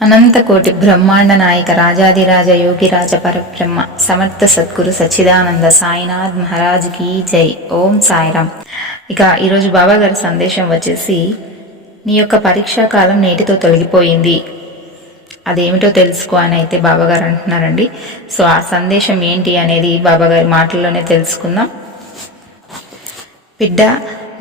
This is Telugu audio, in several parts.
అనంతకోటి బ్రహ్మాండ నాయక రాజాదిరాజ యోగిరాజ పరబ్రహ్మ సమర్థ సద్గురు సచ్చిదానంద సాయినాథ్ మహారాజ్కి జై. ఓం సాయిరామ్ ఇక ఈరోజు బాబా గారి సందేశం వచ్చేసి నీ యొక్క పరీక్షా కాలం నేటితో తొలగిపోయింది. అదేమిటో తెలుసుకో అని అయితే బాబాగారు అంటున్నారండి. సో ఆ సందేశం ఏంటి అనేది బాబాగారి మాటల్లోనే తెలుసుకుందాం. బిడ్డ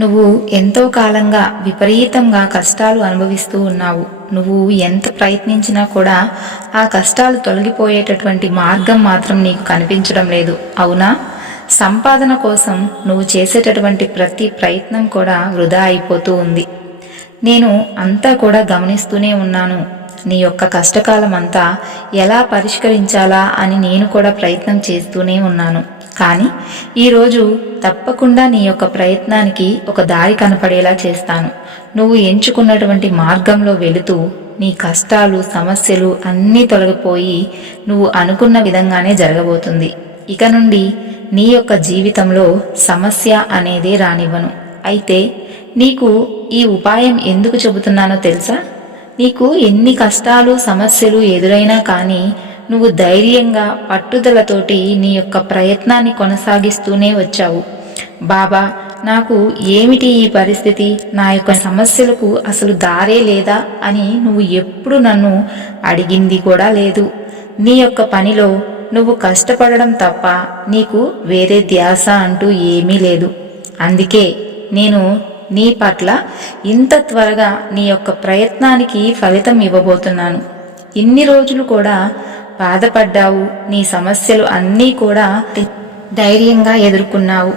నువ్వు ఎంతో కాలంగా విపరీతంగా కష్టాలు అనుభవిస్తూ ఉన్నావు. నువ్వు ఎంత ప్రయత్నించినా కూడా ఆ కష్టాలు తొలగిపోయేటటువంటి మార్గం మాత్రం నీకు కనిపించడం లేదు. అవునా? సంపాదన కోసం నువ్వు చేసేటటువంటి ప్రతి ప్రయత్నం కూడా వృధా అయిపోతూ ఉంది. నేను అంతా కూడా గమనిస్తూనే ఉన్నాను. నీ యొక్క కష్టకాలం అంతా ఎలా పరిష్కరించాలా అని నేను కూడా ప్రయత్నం చేస్తూనే ఉన్నాను. కానీ ఈరోజు తప్పకుండా నీ యొక్క ప్రయత్నానికి ఒక దారి కనపడేలా చేస్తాను. నువ్వు ఎంచుకున్నటువంటి మార్గంలో వెళుతూ నీ కష్టాలు సమస్యలు అన్నీ తొలగిపోయి నువ్వు అనుకున్న విధంగానే జరగబోతుంది. ఇక నుండి నీ యొక్క జీవితంలో సమస్య అనేది రానివ్వను. అయితే నీకు ఈ ఉపాయం ఎందుకు చెబుతున్నానో తెలుసా? నీకు ఎన్ని కష్టాలు సమస్యలు ఎదురైనా కానీ నువ్వు ధైర్యంగా పట్టుదలతోటి నీ యొక్క ప్రయత్నాన్ని కొనసాగిస్తూనే వచ్చావు. బాబా నాకు ఏమిటి ఈ పరిస్థితి? నా యొక్క సమస్యలకు అసలు దారే లేదా? అని నువ్వు ఎప్పుడు నన్ను అడిగింది కూడా లేదు. నీ యొక్క పనిలో నువ్వు కష్టపడడం తప్ప నీకు వేరే ధ్యాస అంటూ ఏమీ లేదు. అందుకే నేను నీ పట్ల ఇంత త్వరగా నీ యొక్క ప్రయత్నానికి ఫలితం ఇవ్వబోతున్నాను. ఇన్ని రోజులు కూడా బాధపడ్డావు. నీ సమస్యలు అన్నీ కూడా ధైర్యంగా ఎదుర్కొన్నావు.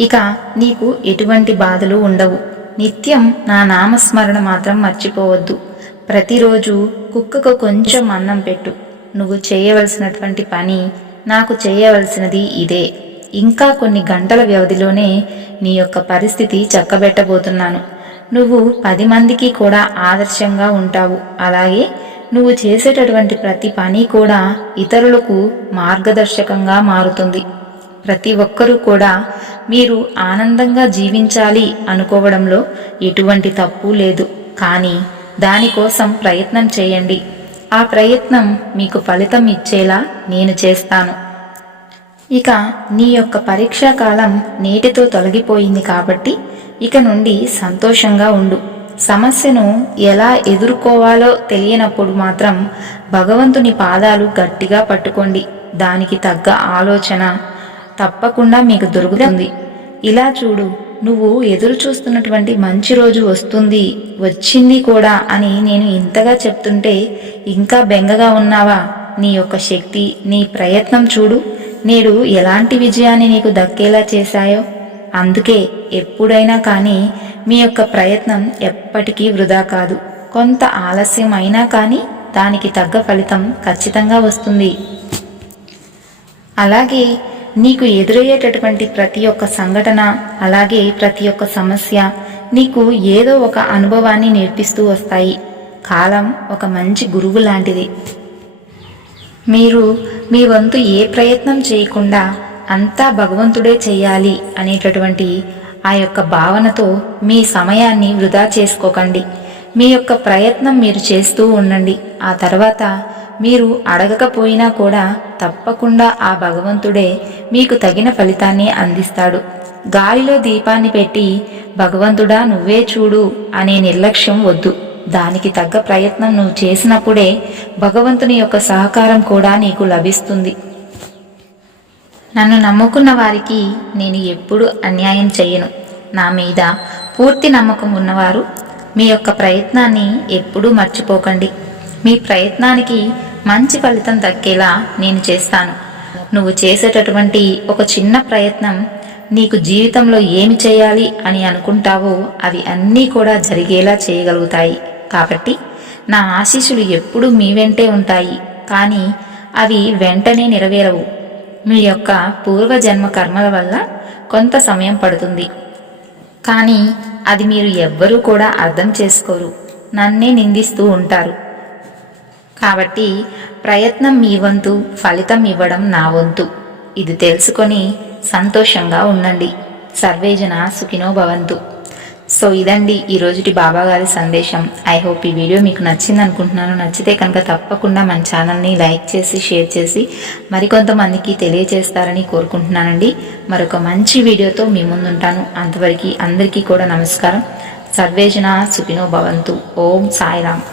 ఇక నీకు ఎటువంటి బాధలు ఉండవు. నిత్యం నా నామస్మరణ మాత్రం మర్చిపోవద్దు. ప్రతిరోజు కుక్కకు కొంచెం అన్నం పెట్టు. నువ్వు చేయవలసినటువంటి పని నాకు చేయవలసినది ఇదే. ఇంకా కొన్ని గంటల వ్యవధిలోనే నీ యొక్క పరిస్థితి చక్కబెట్టబోతున్నాను. నువ్వు పది మందికి కూడా ఆదర్శంగా ఉంటావు. అలాగే నువ్వు చేసేటటువంటి ప్రతి పని కూడా ఇతరులకు మార్గదర్శకంగా మారుతుంది. ప్రతి ఒక్కరూ కూడా మీరు ఆనందంగా జీవించాలి అనుకోవడంలో ఎటువంటి తప్పు లేదు. కానీ దానికోసం ప్రయత్నం చేయండి. ఆ ప్రయత్నం మీకు ఫలితం ఇచ్చేలా నేను చేస్తాను. ఇక నీ యొక్క పరీక్షా కాలం నేటితో తొలగిపోయింది కాబట్టి ఇక నుండి సంతోషంగా ఉండు. సమస్యను ఎలా ఎదుర్కోవాలో తెలియనప్పుడు మాత్రం భగవంతుని పాదాలు గట్టిగా పట్టుకోండి. దానికి తగ్గ ఆలోచన తప్పకుండా మీకు దొరుకుతుంది. ఇలా చూడు నువ్వు ఎదురు చూస్తున్నటువంటి మంచి రోజు వస్తుంది వచ్చింది కూడా అని నేను ఇంతగా చెప్తుంటే ఇంకా బెంగగా ఉన్నావా? నీ యొక్క శక్తి నీ ప్రయత్నం చూడు. నేడు ఎలాంటి విజయాన్ని నీకు దక్కేలా చేశాయో? అందుకే ఎప్పుడైనా కానీ మీ యొక్క ప్రయత్నం ఎప్పటికీ వృధా కాదు. కొంత ఆలస్యం అయినా కానీ దానికి తగ్గ ఫలితం ఖచ్చితంగా వస్తుంది. అలాగే నీకు ఎదురయ్యేటటువంటి ప్రతి ఒక్క సంఘటన అలాగే ప్రతి ఒక్క సమస్య నీకు ఏదో ఒక అనుభవాన్ని నేర్పిస్తూ వస్తాయి. కాలం ఒక మంచి గురువు లాంటిది. మీరు మీ వంతు ఏ ప్రయత్నం చేయకుండా అంతా భగవంతుడే చేయాలి అనేటటువంటి ఆ యొక్క భావనతో మీ సమయాన్ని వృధా చేసుకోకండి. మీ యొక్క ప్రయత్నం మీరు చేస్తూ ఉండండి. ఆ తర్వాత మీరు అడగకపోయినా కూడా తప్పకుండా ఆ భగవంతుడే మీకు తగిన ఫలితాన్ని అందిస్తాడు. గాలిలో దీపాన్ని పెట్టి భగవంతుడా నువ్వే చూడు అనే నిర్లక్ష్యం వద్దు. దానికి తగ్గ ప్రయత్నం నువ్వు చేసినప్పుడే భగవంతుని యొక్క సహకారం కూడా నీకు లభిస్తుంది. నన్ను నమ్ముకున్న వారికి నేను ఎప్పుడు అన్యాయం చేయను నా మీద పూర్తి నమ్మకం ఉన్నవారు మీ యొక్క ప్రయత్నాన్ని ఎప్పుడూ మర్చిపోకండి. మీ ప్రయత్నానికి మంచి ఫలితం దక్కేలా నేను చేస్తాను. నువ్వు చేసేటటువంటి ఒక చిన్న ప్రయత్నం నీకు జీవితంలో ఏమి చేయాలి అని అనుకుంటావో అవి అన్నీ కూడా జరిగేలా చేయగలుగుతాయి. కాబట్టి నా ఆశీస్సులు ఎప్పుడూ మీ వెంటే ఉంటాయి కానీ అవి వెంటనే నెరవేరవు. మీ యొక్క పూర్వజన్మ కర్మల వల్ల కొంత సమయం పడుతుంది. కానీ అది మీరు ఎవ్వరూ కూడా అర్థం చేసుకోరు నన్నే నిందిస్తూ ఉంటారు. కాబట్టి ప్రయత్నం మీ వంతు ఫలితం ఇవ్వడం నా వంతు. ఇది తెలుసుకొని సంతోషంగా ఉండండి. సర్వేజన సుఖినో భవంతు. సో ఇదండి ఈ రోజుటి బాబా గారి సందేశం. ఐ హోప్ ఈ వీడియో మీకు నచ్చింది అనుకుంటున్నాను నచ్చితే కనుక తప్పకుండా మన ఛానల్ని లైక్ చేసి షేర్ చేసి మరికొంతమందికి తెలియజేస్తారని కోరుకుంటున్నానండి. మరొక మంచి వీడియోతో మీ ముందుంటాను. అంతవరకు అందరికీ కూడా నమస్కారం. సర్వేజన సుఖినో భవంతు. ఓం సాయిరామ్.